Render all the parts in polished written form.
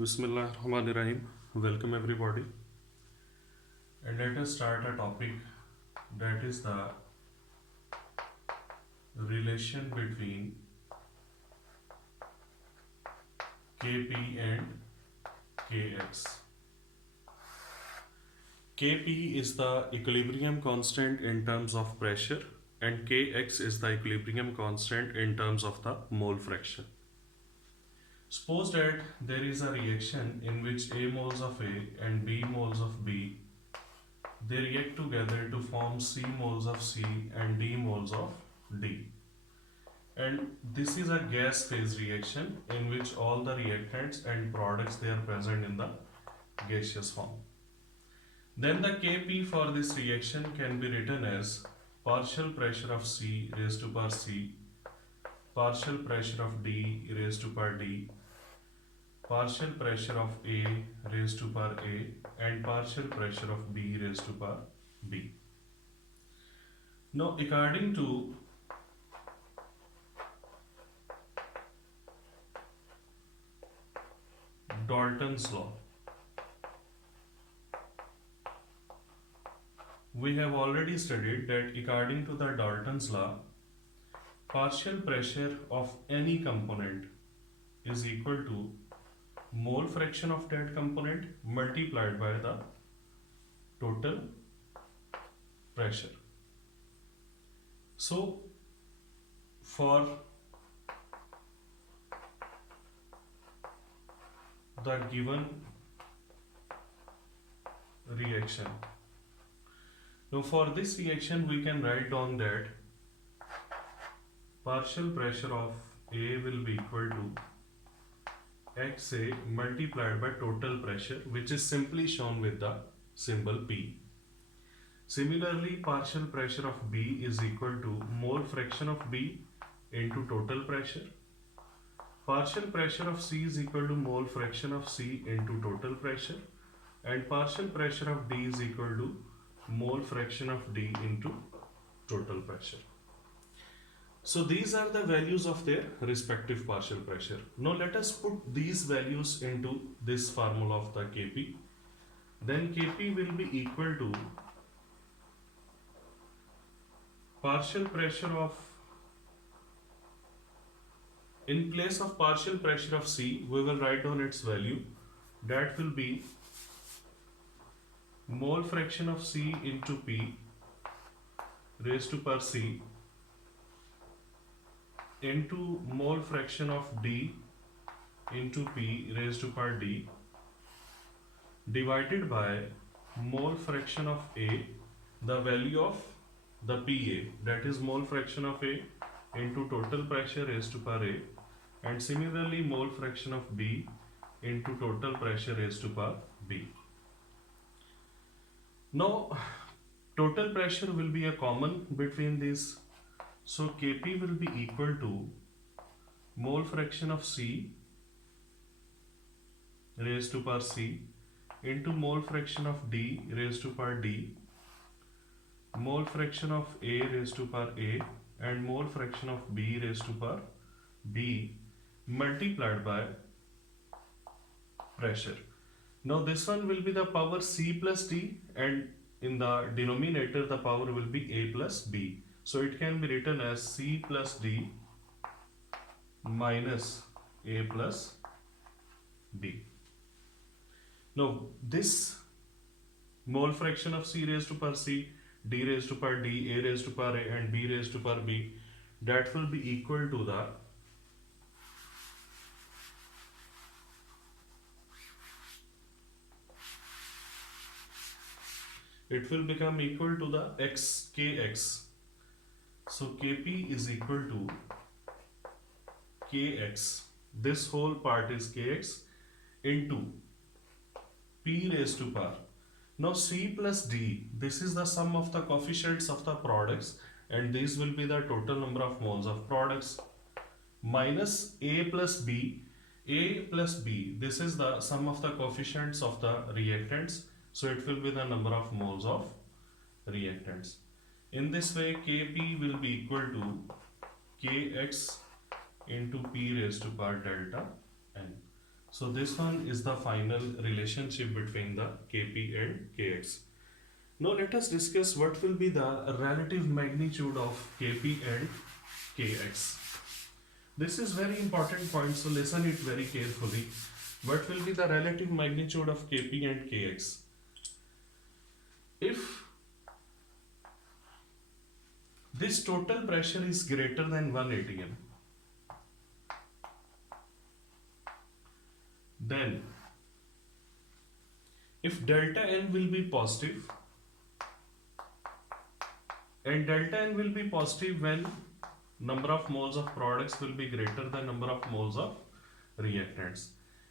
Bismillahirrahmanirrahim. Welcome everybody. And let us start a topic that is the relation between Kp and Kx. Kp is the equilibrium constant in terms of pressure and Kx is the equilibrium constant in terms of the mole fraction. Suppose that there is a reaction in which A moles of A and B moles of B, they react together to form C moles of C and D moles of D. And this is a gas phase reaction in which all the reactants and products they are present in the gaseous form. Then the Kp for this reaction can be written as partial pressure of C raised to power C, partial pressure of D raised to power D, partial pressure of A raised to power A, and partial pressure of B raised to power B. Now, according to Dalton's law, we have already studied that according to the Dalton's law, partial pressure of any component is equal to mole fraction of that component multiplied by the total pressure. So, for the given reaction, now for this reaction we can write down that partial pressure of A will be equal to XA multiplied by total pressure, which is simply shown with the symbol P. Similarly, partial pressure of B is equal to mole fraction of B into total pressure. Partial pressure of C is equal to mole fraction of C into total pressure, and partial pressure of D is equal to mole fraction of D into total pressure. So these are the values of their respective partial pressure. Now let us put these values into this formula of the Kp. Then Kp will be equal to partial pressure of, in place of partial pressure of C, we will write down its value. That will be mole fraction of C into P raised to power C into mole fraction of D into P raised to power D divided by mole fraction of A, the value of the PA, that is mole fraction of A into total pressure raised to power A, and similarly mole fraction of B into total pressure raised to power B. Now total pressure will be a common between these, so Kp will be equal to mole fraction of C raised to power C into mole fraction of D raised to power D, mole fraction of A raised to power A, and mole fraction of B raised to power B multiplied by pressure. Now this one will be the power C plus D, and in the denominator the power will be A plus B. So it can be written as C plus D minus A plus B. Now this mole fraction of C raised to power C, D raised to power D, A raised to power A, and B raised to power B, that will be equal to the it will become equal to the kx. So Kp is equal to kx. This whole part is kx into P raised to power. Now C plus D, this is the sum of the coefficients of the products, and these will be the total number of moles of products, minus A plus B. A plus B, this is the sum of the coefficients of the reactants, so it will be the number of moles of reactants. In this way, Kp will be equal to Kx into P raised to power delta N. So this one is the final relationship between the Kp and Kx. Now let us discuss what will be the relative magnitude of Kp and Kx. This is very important point, so listen it very carefully. What will be the relative magnitude of Kp and Kx? If this total pressure is greater than 1 atm, then if delta n will be positive, and delta n will be positive when number of moles of products will be greater than number of moles of reactants.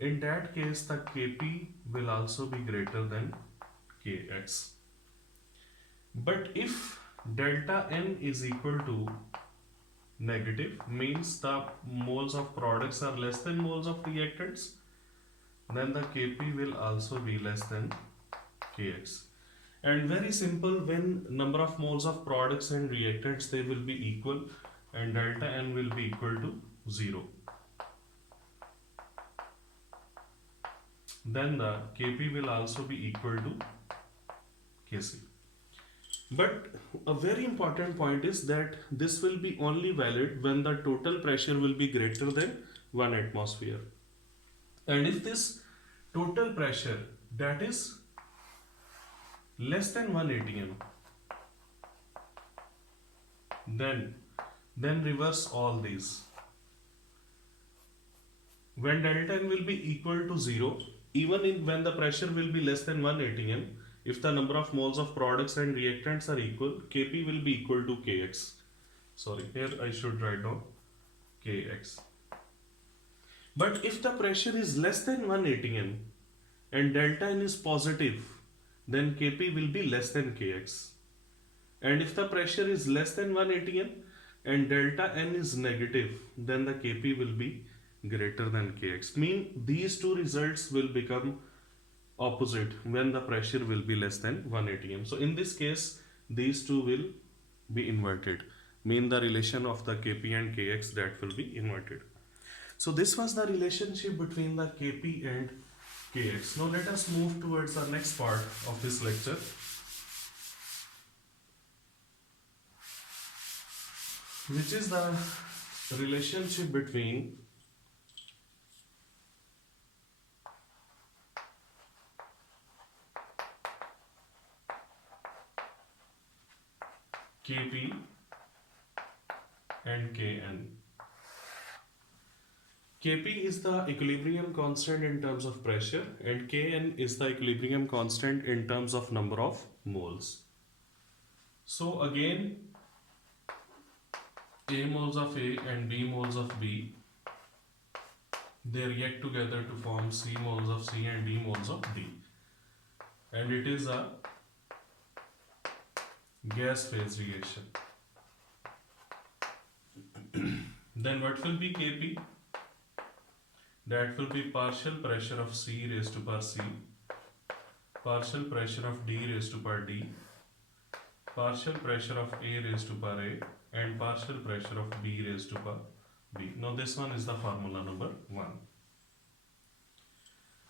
In that case, the Kp will also be greater than Kx. But if delta n is equal to negative, means the moles of products are less than moles of reactants, then the Kp will also be less than Kx. And very simple, when number of moles of products and reactants, they will be equal and delta n will be equal to 0. Then the Kp will also be equal to Kc. But a very important point is that this will be only valid when the total pressure will be greater than 1 atmosphere. And if this total pressure, that is less than 1 atm, then reverse all these. When delta n will be equal to 0, even when the pressure will be less than 1 atm, if the number of moles of products and reactants are equal, Kp will be equal to Kx. Sorry, here I should write down Kx. But if the pressure is less than 1 atm and delta n is positive, then Kp will be less than Kx. And if the pressure is less than 1 atm and delta n is negative, then the Kp will be greater than Kx. Mean these two results will become opposite when the pressure will be less than 1 atm. So in this case, these two will be inverted. Mean the relation of the Kp and Kx, that will be inverted. So this was the relationship between the Kp and Kx. Now let us move towards the next part of this lecture, which is the relationship between Kp and Kn. Kp is the equilibrium constant in terms of pressure and Kn is the equilibrium constant in terms of number of moles. So again, A moles of A and B moles of B, they react together to form C moles of C and D moles of D. And it is a gas phase reaction. Then what will be Kp? That will be partial pressure of C raised to power C, partial pressure of D raised to power D, partial pressure of A raised to power A, and partial pressure of B raised to power B. Now this one is the formula number 1.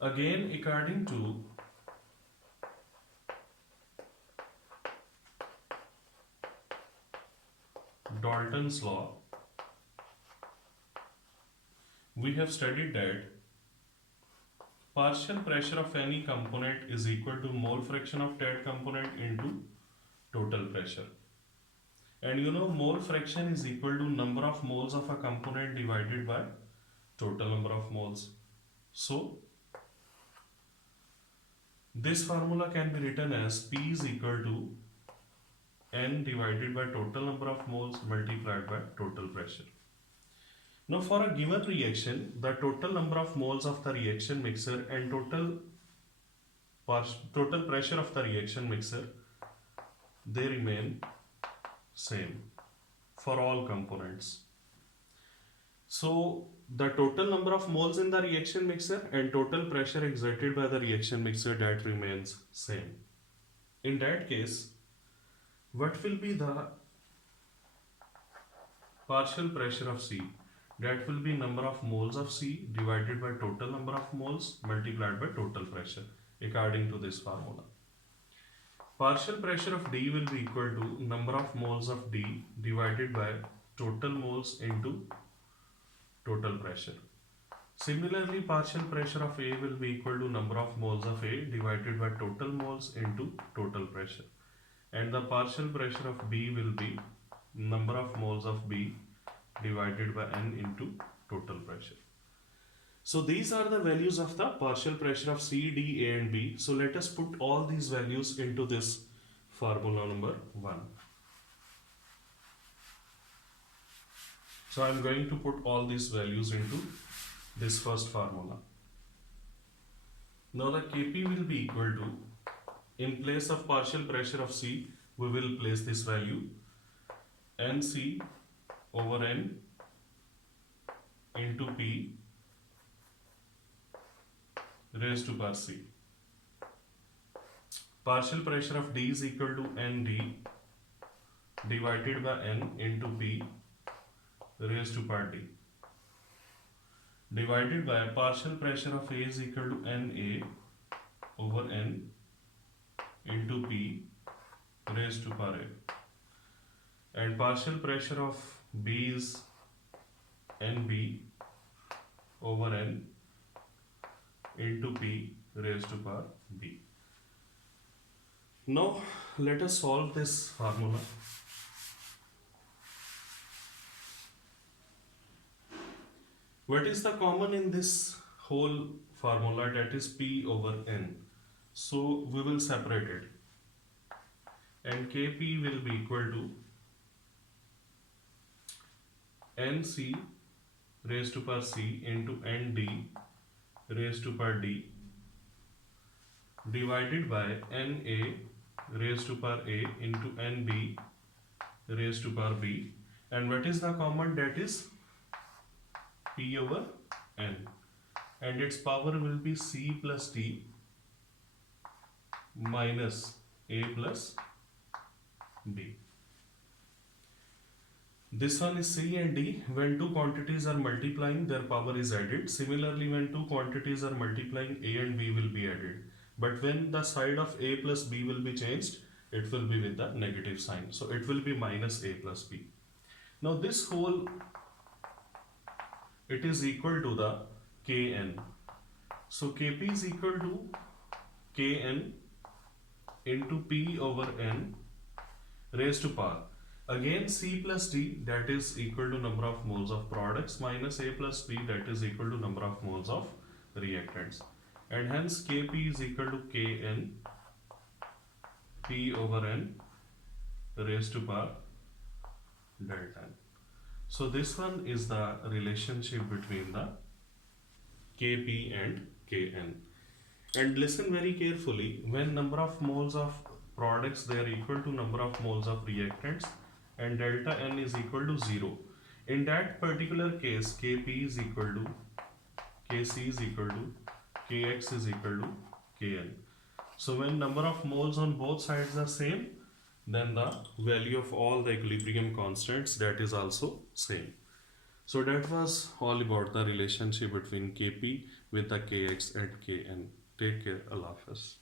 Again, according to Dalton's law, we have studied that partial pressure of any component is equal to mole fraction of that component into total pressure. And you know, mole fraction is equal to number of moles of a component divided by total number of moles. So this formula can be written as P is equal to N divided by total number of moles multiplied by total pressure. Now for a given reaction, the total number of moles of the reaction mixer and total pressure of the reaction mixer, they remain same for all components. So the total number of moles in the reaction mixer and total pressure exerted by the reaction mixer, that remains same. In that case, what will be the partial pressure of C? That will be number of moles of C divided by total number of moles multiplied by total pressure according to this formula. Partial pressure of D will be equal to number of moles of D divided by total moles into total pressure. Similarly, partial pressure of A will be equal to number of moles of A divided by total moles into total pressure. And the partial pressure of B will be number of moles of B divided by N into total pressure. So these are the values of the partial pressure of C, D, A and B. So let us put all these values into this formula number 1. So I am going to put all these values into this first formula. Now the Kp will be equal to, in place of partial pressure of C, we will place this value Nc over N into P raised to power C. Partial pressure of D is equal to Nd divided by N into P raised to power D, divided by partial pressure of A is equal to Na over N into P raised to power A, and partial pressure of B is Nb over N into P raised to power B. Now let us solve this formula. What is the common in this whole formula? That is P over N. So we will separate it. And Kp will be equal to Nc raised to power C into Nd raised to power D divided by Na raised to power A into Nb raised to power B. And what is the common? That is P over N, and its power will be C plus D minus A plus B. This one is C and D. When two quantities are multiplying, their power is added. Similarly, when two quantities are multiplying, A and B will be added. But when the side of A plus B will be changed, it will be with the negative sign. So it will be minus A plus B. Now this whole, it is equal to the Kn. So Kp is equal to Kn into P over N raised to power. Again C plus D, that is equal to number of moles of products, minus A plus B, that is equal to number of moles of reactants. And hence Kp is equal to Kn P over N raised to power delta N. So this one is the relationship between the Kp and Kn. And listen very carefully, when number of moles of products, they are equal to number of moles of reactants, and delta N is equal to 0. In that particular case, Kp is equal to Kc is equal to Kx is equal to Kn. So when number of moles on both sides are same, then the value of all the equilibrium constants, that is also same. So that was all about the relationship between Kp with the Kx and Kn. Take care. Allah Hafiz.